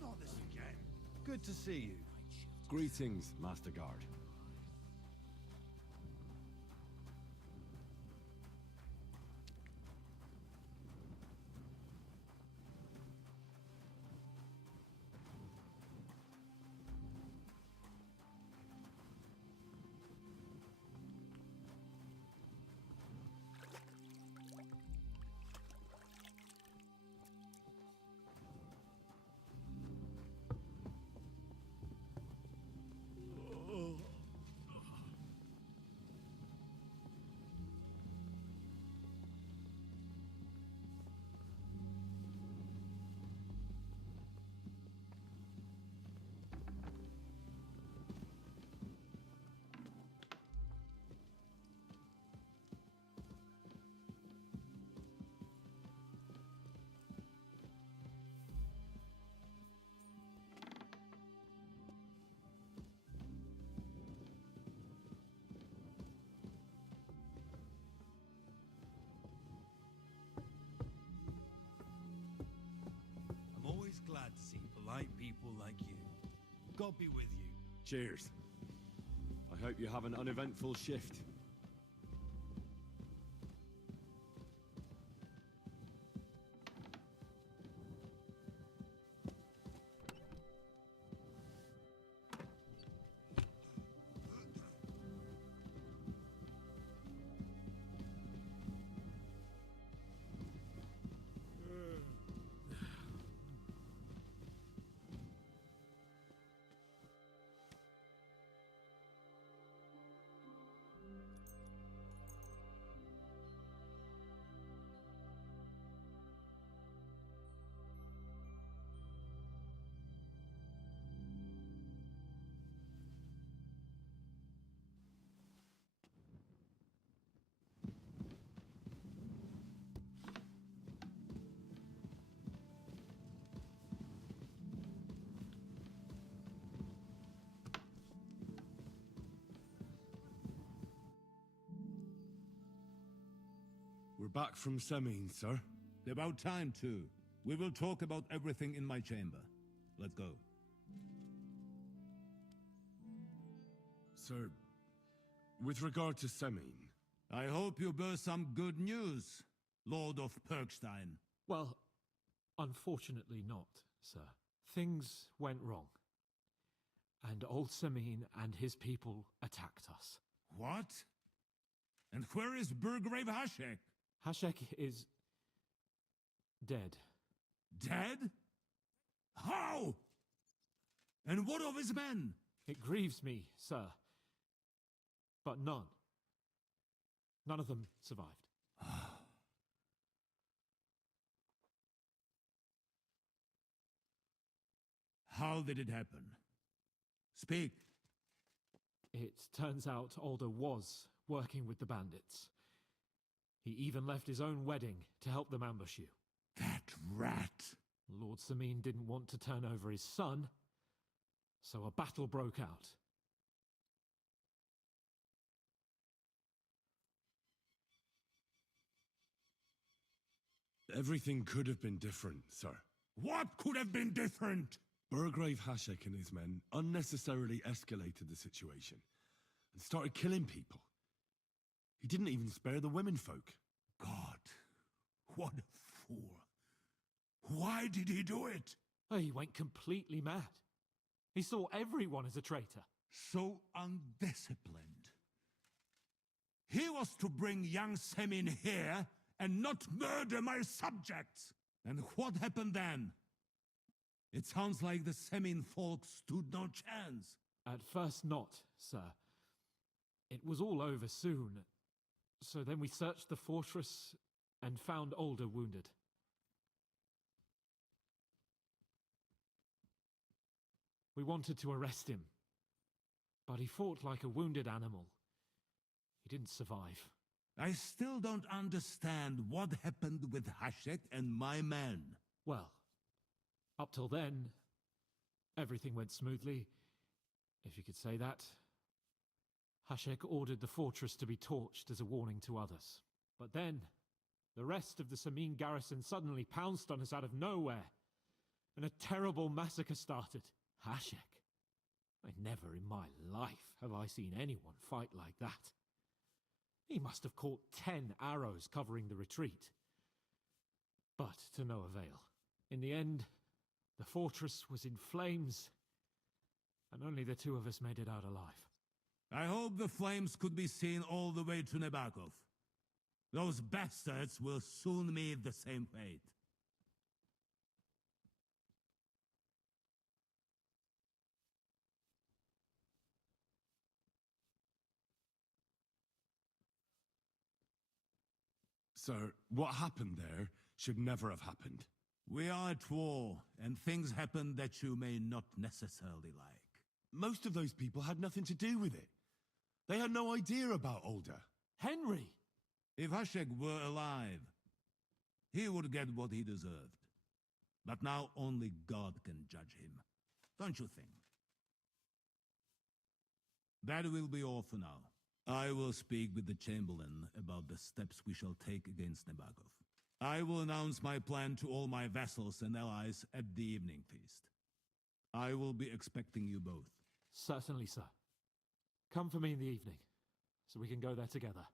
Not this again. Good to see you. Greetings, Master Guard. I'm always glad to see polite people like you. God be with you. Cheers. I hope you have an uneventful shift. We're back from Semin, sir. About time, too. We will talk about everything in my chamber. Let's go. Sir, with regard to Semin... I hope you bear some good news, Lord of Perkstein. Well, unfortunately not, sir. Things went wrong. And old Semin and his people attacked us. What? And where is Burgrave Hashek? Hashek is... dead. Dead? How? And what of his men? It grieves me, sir. But none. None of them survived. How did it happen? Speak. It turns out Alder was working with the bandits. He even left his own wedding to help them ambush you. That rat! Lord Samin didn't want to turn over his son, so a battle broke out. Everything could have been different, sir. What could have been different? Burgrave Hashek and his men unnecessarily escalated the situation and started killing people. He didn't even spare the womenfolk. God, what a fool. Why did he do it? Oh, he went completely mad. He saw everyone as a traitor. So undisciplined. He was to bring young Semin here and not murder my subjects. And what happened then? It sounds like the Semin folk stood no chance. At first not, sir. It was all over soon. So then we searched the fortress and found Older wounded. We wanted to arrest him, but he fought like a wounded animal. He didn't survive. I still don't understand what happened with Hashek and my men. Well, up till then, everything went smoothly, if you could say that. Hashek ordered the fortress to be torched as a warning to others. But then, the rest of the Samin garrison suddenly pounced on us out of nowhere, and a terrible massacre started. Hashek? Never in my life have I seen anyone fight like that. He must have caught 10 arrows covering the retreat. But to no avail. In the end, the fortress was in flames, and only the two of us made it out alive. I hope the flames could be seen all the way to Nebakov. Those bastards will soon meet the same fate. Sir, what happened there should never have happened. We are at war, and things happen that you may not necessarily like. Most of those people had nothing to do with it. They had no idea about Older. Henry! If Hashek were alive, he would get what he deserved. But now only God can judge him. Don't you think? That will be all for now. I will speak with the Chamberlain about the steps we shall take against Nebakov. I will announce my plan to all my vassals and allies at the evening feast. I will be expecting you both. Certainly, sir. Come for me in the evening, so we can go there together.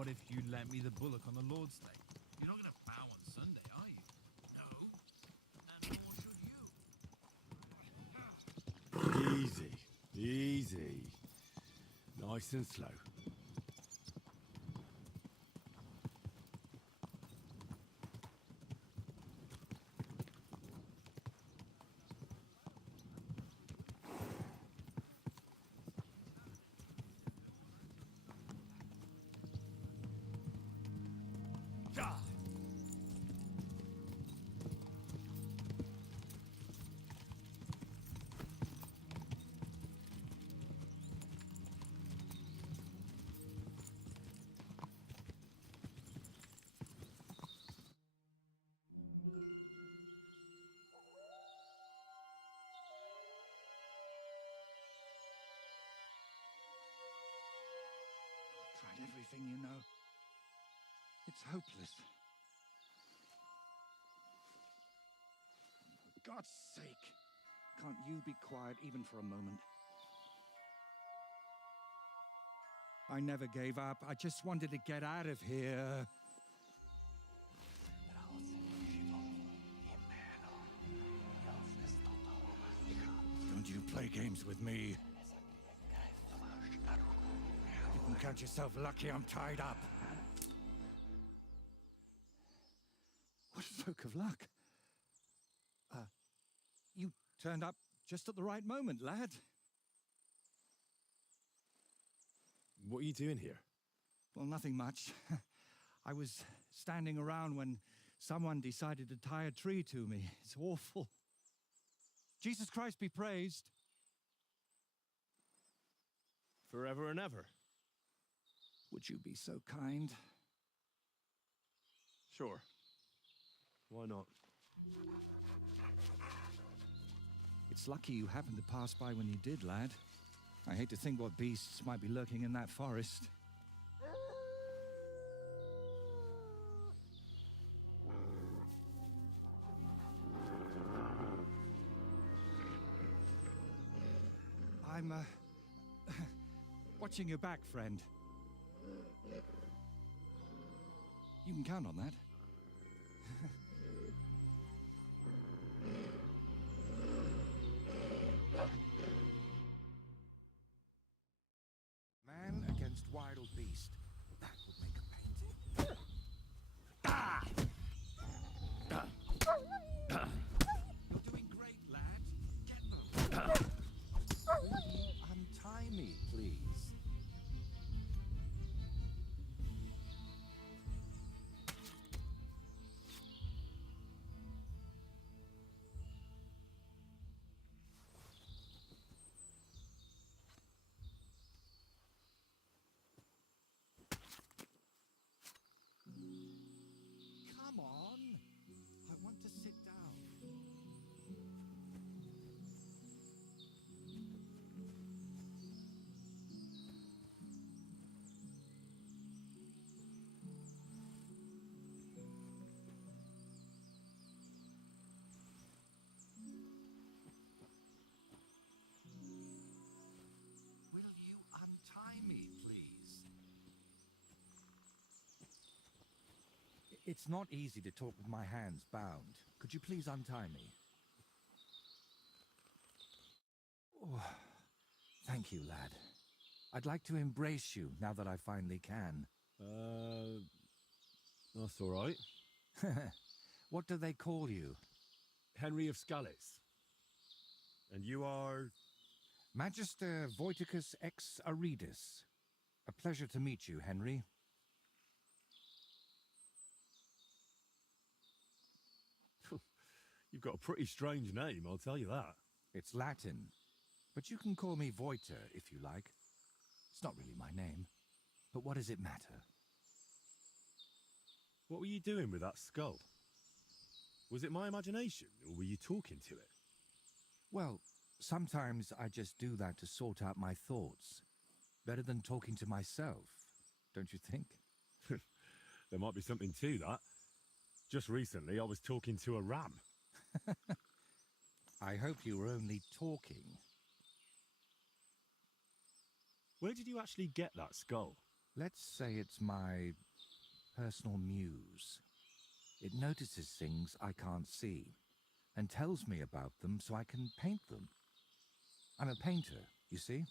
What if you lent me the bullock on the Lord's Day? You're not going to bow on Sunday, are you? No. And nor should you. Easy, easy. Nice and slow. Tried everything, you know. It's hopeless. For God's sake, can't you be quiet even for a moment? I never gave up. I just wanted to get out of here. Don't you play games with me. You can count yourself lucky I'm tied up. What a stroke of luck. You turned up just at the right moment, lad. What are you doing here? Well, nothing much. I was standing around when someone decided to tie a tree to me. It's awful. Jesus Christ be praised. Forever and ever. Would you be so kind? Sure. Why not? It's lucky you happened to pass by when you did, lad. I hate to think what beasts might be lurking in that forest. I'm, watching your back, friend. You can count on that. Man against wild beast. That would make a painting. You're doing great, lad. Get them. Will you untie me, please? Come on. I want to sit down. Will you untie me, please? It's not easy to talk with my hands bound. Could you please untie me? Oh, thank you, lad. I'd like to embrace you now that I finally can. That's all right. What do they call you? Henry of Scallis. And you are? Magister Voiticus ex Aridus. A pleasure to meet you, Henry. You've got a pretty strange name, I'll tell you that. It's Latin, but you can call me Voiter if you like. It's not really my name, but what does it matter? What were you doing with that skull? Was it my imagination, or were you talking to it? Well, sometimes I just do that to sort out my thoughts. Better than talking to myself, don't you think? There might be something to that. Just recently, I was talking to a ram. I hope you were only talking. Where did you actually get that skull? Let's say it's my personal muse. It notices things I can't see and tells me about them so I can paint them. I'm a painter, you see?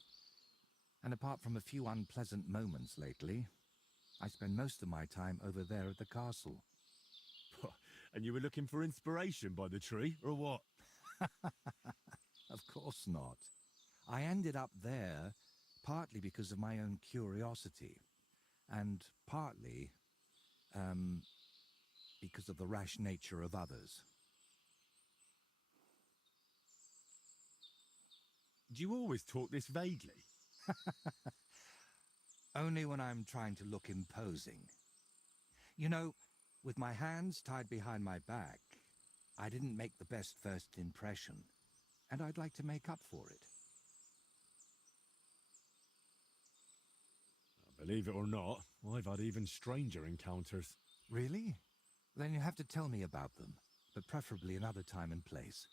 And apart from a few unpleasant moments lately, I spend most of my time over there at the castle. And you were looking for inspiration by the tree, or what? Of course not. I ended up there partly because of my own curiosity, and partly, because of the rash nature of others. Do you always talk this vaguely? Only when I'm trying to look imposing. You know, with my hands tied behind my back, I didn't make the best first impression, and I'd like to make up for it. Believe it or not, I've had even stranger encounters. Really? Then you have to tell me about them, but preferably another time and place.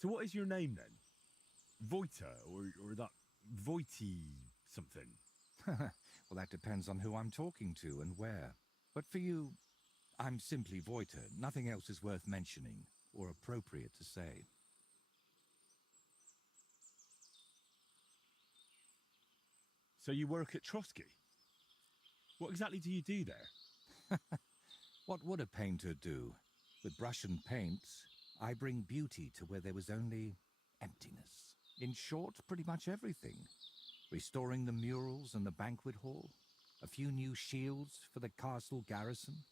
So what is your name then? Voita, or that Voity something? Well, that depends on who I'm talking to and where. But for you, I'm simply Voiter. Nothing else is worth mentioning, or appropriate to say. So you work at Trotsky? What exactly do you do there? What would a painter do? With brush and paint, I bring beauty to where there was only emptiness. In short, pretty much everything. Restoring the murals and the banquet hall, a few new shields for the castle garrison,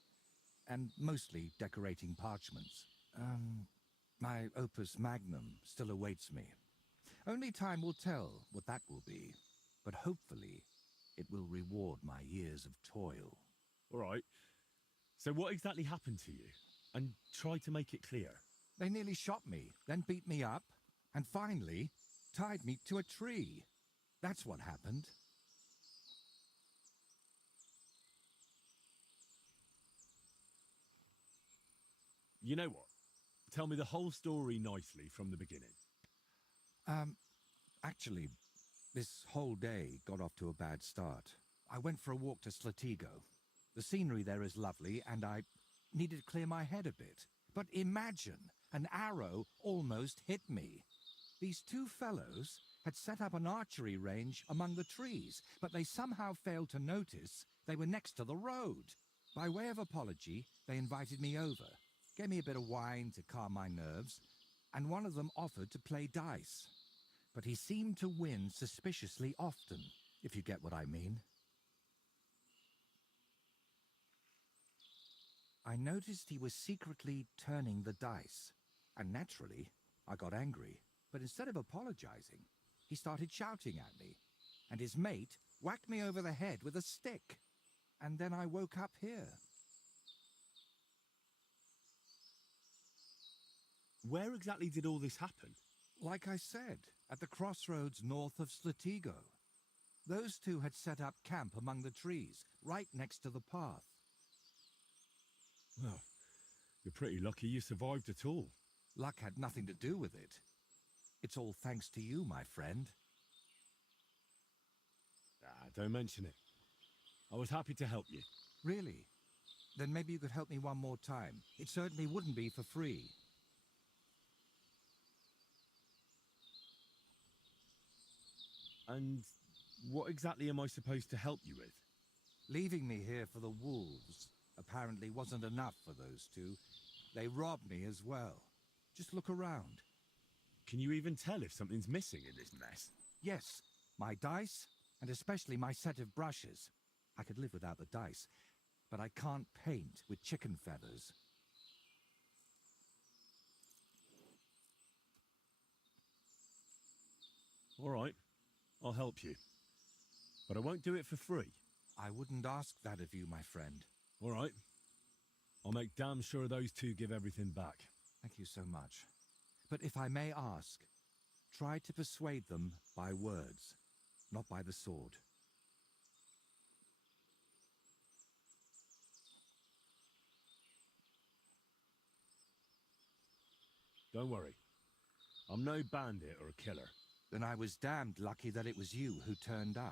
and mostly decorating parchments. My opus magnum still awaits me. Only time will tell what that will be, but hopefully it will reward my years of toil. All right. So what exactly happened to you? And try to make it clear. They nearly shot me, then beat me up, and finally tied me to a tree. That's what happened. You know what? Tell me the whole story nicely from the beginning. Actually, this whole day got off to a bad start. I went for a walk to Slatigo. The scenery there is lovely, and I needed to clear my head a bit. But imagine, an arrow almost hit me. These two fellows had set up an archery range among the trees, but they somehow failed to notice they were next to the road. By way of apology, they invited me over, gave me a bit of wine to calm my nerves, and one of them offered to play dice. But he seemed to win suspiciously often, if you get what I mean. I noticed he was secretly turning the dice, and naturally, I got angry. But instead of apologizing, he started shouting at me, and his mate whacked me over the head with a stick. And then I woke up here. Where exactly did all this happen? Like I said, at the crossroads north of Slatigo. Those two had set up camp among the trees, right next to the path. Well, you're pretty lucky you survived at all. Luck had nothing to do with it. It's all thanks to you, my friend. Don't mention it. I was happy to help you. Really? Then maybe you could help me one more time. It certainly wouldn't be for free. And what exactly am I supposed to help you with? Leaving me here for the wolves apparently wasn't enough for those two. They robbed me as well. Just look around. Can you even tell if something's missing in this mess? Yes, my dice, and especially my set of brushes. I could live without the dice. but I can't paint with chicken feathers. All right, I'll help you. But I won't do it for free. I wouldn't ask that of you, my friend. All right. I'll make damn sure those two give everything back. Thank you so much. But if I may ask, try to persuade them by words, not by the sword. Don't worry. I'm no bandit or a killer. Then I was damned lucky that it was you who turned up.